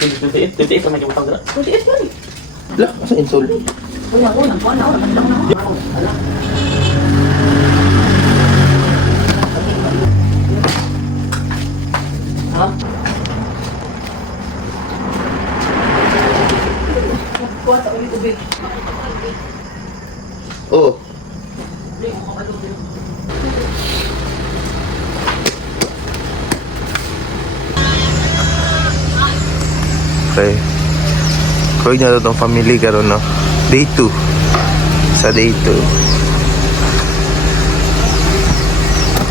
28 naman yung utang dala. 28 man. Lah, sa insol. Unang kuha na. Ha? Kuha sa ulit ubig. Oo. Okay. Kung nyo itong family karon no? Day 2. Sa day 2.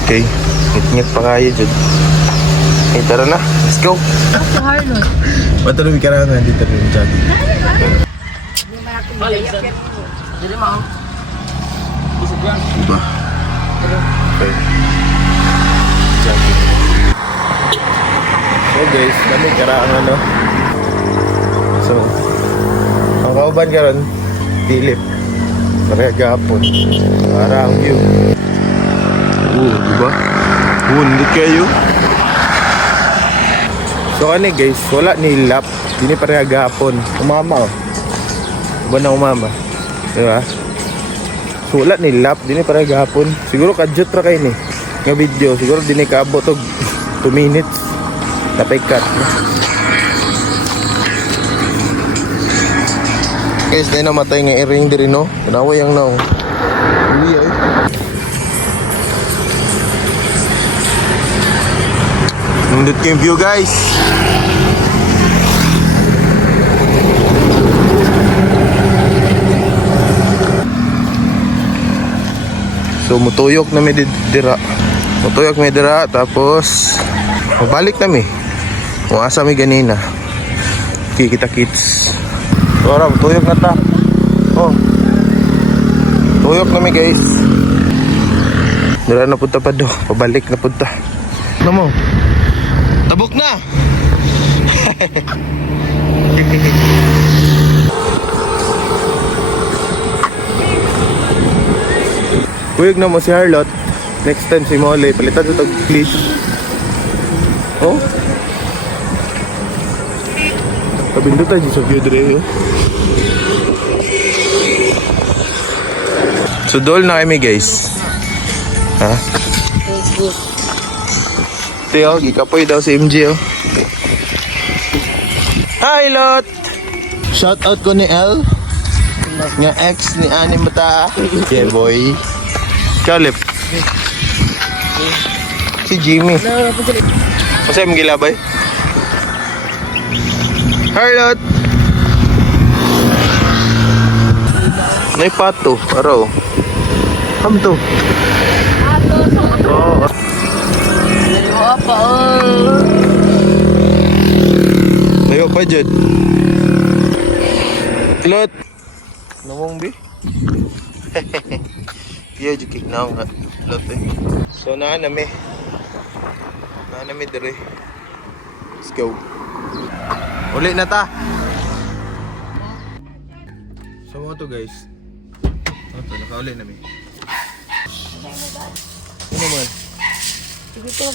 Okay. Ngit-ngit pa kayo dyan. Okay, tara na. Let's go. Sa Harlot. Patuloy ka na dito rin dyan. Dili mo. Diba? Okay. Jogging. So guys, kami karaan ano. So, ang kauban ka ron, Philip. Pareha gapon. Para ang view. Diba? Hundit kayo. So kani guys, wala ni lap. Dini pareha gapon. Umama oh. Ba na umama. Diba? So wala ni lap. Dini pareha gapon. Siguro kadyot ra kayo ni. Nga video. Siguro dini kaabot og 2 minutes. Tapay cut. Guys, dahil namatay nga i-ring din no. Kinaway ang naong. Hindi ay. Nundot ko yung view guys. So mutuyok na may dira. Mutuyok may dira. Tapos mabalik na may. Muasa may ganina. Kikita kits. So ara, mutuyok na ta. Oh. Tuyok na may guys. Dira na punta pa do. Pabalik na punta. Ano mo? Tabok na! Kuyog na mo si Harlot. Next time si Molly. Palitan ito please. Oh? Kabindo tayo sa view dire. So dool na kami guys. Ha? Teo, gikapoy daw si MJ oh. Hi Lot! Shout out ko ni L. Nga ex ni Ani Mata. Yeah boy. Kalip. Si Jimmy. Masaya mong gilabay? Hi Lot! May pato. Araw. Kam to. Oh. Apa? Layo pa dyan. Lot. Namong bi? Iya jukik na nga. Lot eh. So naanami. Naanami dire. Let's go. Uli na ta. So mo to guys. Ito, nakauli na mi. Ano naman? Sige to.